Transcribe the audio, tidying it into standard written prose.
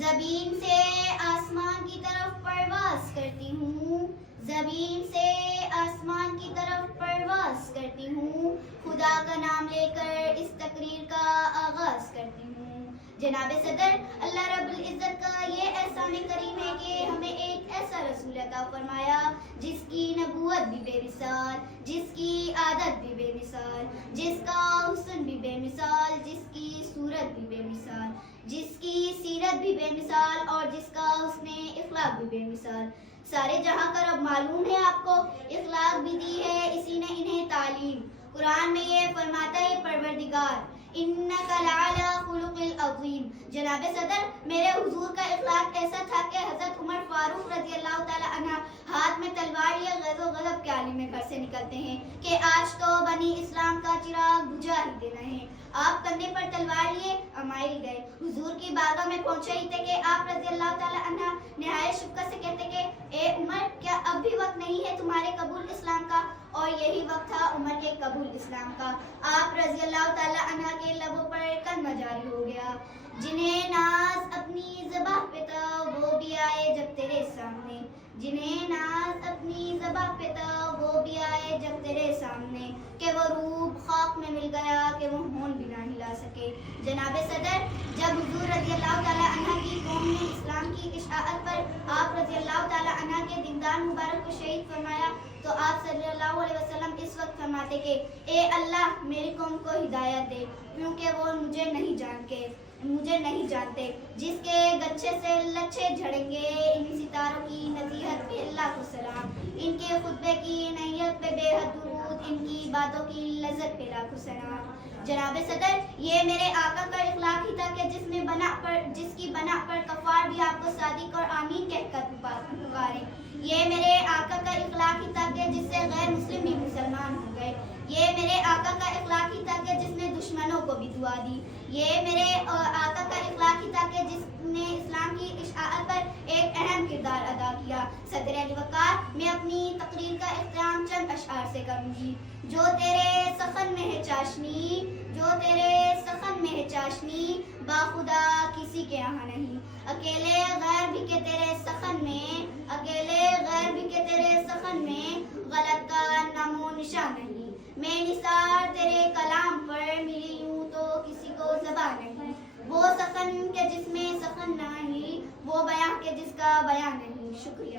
زمین سے آسمان کی طرف پرواز کرتی ہوں، زمین سے آسمان کی طرف پرواز کرتی ہوں، خدا کا نام لے کر اس تقریر کا آغاز کرتی ہوں۔ جناب صدر، اللہ رب العزت کا یہ احسان کریم ہے کہ ہمیں ایک ایسا رسول عطا فرمایا جس کی نبوت بھی بے مثال، جس کی عادت بھی بے مثال، جس کا حسن بھی بے مثال، جس کی صورت بھی بے مثال، جس کی سیرت بھی بے مثال اور جس کا حسن اخلاق بھی بے مثال۔ سارے جہاں کا رب معلوم ہے آپ کو، اخلاق بھی دی ہے اسی نے انہیں تعلیم۔ قرآن میں یہ فرماتا ہے پروردگار انک لعلی خلق عظیم۔ جناب صدر، میرے حضور کا اخلاق ایسا تھا کہ حضرت عمر فاروق رضی اللہ تعالی عنہ ہاتھ میں تلوار لیے غیظ و غضب کے عالم میں گھر سے نکلتے ہیں کہ آج تو بنی اسلام کا چراغ بجھا ہی دینا ہے۔ آپ کندھے پر تلوار لیے امائل گئے، حضور کی بارگاہ میں پہنچے ہی تھے کہ آپ رضی اللہ تعالی عنہ نہایت شفقت سے کہتے کہ اے عمر، کیا اب بھی وقت نہیں ہے تمہارے قبول اسلام کا؟ اور یہی وقت تھا عمر کے قبول اسلام کا۔ آپ رضی اللہ تعالی عنہ کے لبوں پر کلمہ جاری ہو گیا، جنہیں ناز اپنی زبان پہ تھا وہ بھی آئے جب تیرے سامنے، جنہیں ناز اپنی زبان پہ تھا وہ بھی آئے جب تیرے سامنے، کہ وہ روح خاک میں مل گیا کہ وہ ہون بھی نہ ہلا سکے۔ جناب صدر، جب حضور رضی اللہ تعالی عنہ کی قوم نے اسلام کی اشاعت پر آپ رضی اللہ تعالی عنہ کے دیندار مبارک کو شہید فرمایا تو آپ صلی اللہ علیہ وسلم اس وقت فرماتے کہ اے اللہ، میری قوم کو ہدایت دے کیونکہ وہ مجھے نہیں جانتے۔ جس کے گچھے سے لچھے جھڑیں گے انہی ستاروں کی نصیحت پہ اللہ کو سلام، ان کے خطبے کی نیت پہ بے حد درود، ان کی باتوں کی لذت پہ لاکھوں سلام۔ جناب صدر، یہ میرے آقا کا اخلاق ہی تھا کہ جس کی بنا پر کفار بھی آپ کو صادق اور آمین کہہ کر پکارے۔ یہ میرے آقا کا اخلاق ہی تھا کہ جس سے غیر مسلم بھی مسلمان ہو گئے۔ یہ میرے آقا کا اخلاق ہی تھا کہ جس نے دشمنوں کو بھی دعا دی۔ یہ میرے آقا کا اخلاق ہی تھا کہ جس نے اسلام کی اشاعت پر ایک اہم کردار ادا کیا۔ صدر علی وقار، میں اپنی تقریر کا اختتام چند اشعار سے کروں گی۔ جو تیرے سخن میں ہے چاشنی، جو تیرے سخن میں ہے چاشنی، باخدا کسی کے یہاں نہیں۔ اکیلے غیر بھی کہ تیرے سخن میں، اکیلے غیر بھی کہ تیرے سخن میں، غلط کا نام و نشان نہیں۔ میں نثار تیرے کلام پر ملی یوں تو کسی کو زبان نہیں۔ وہ سخن کہ جس میں سخن نہیں، وہ بیان کہ جس کا بیان نہیں۔ شکریہ۔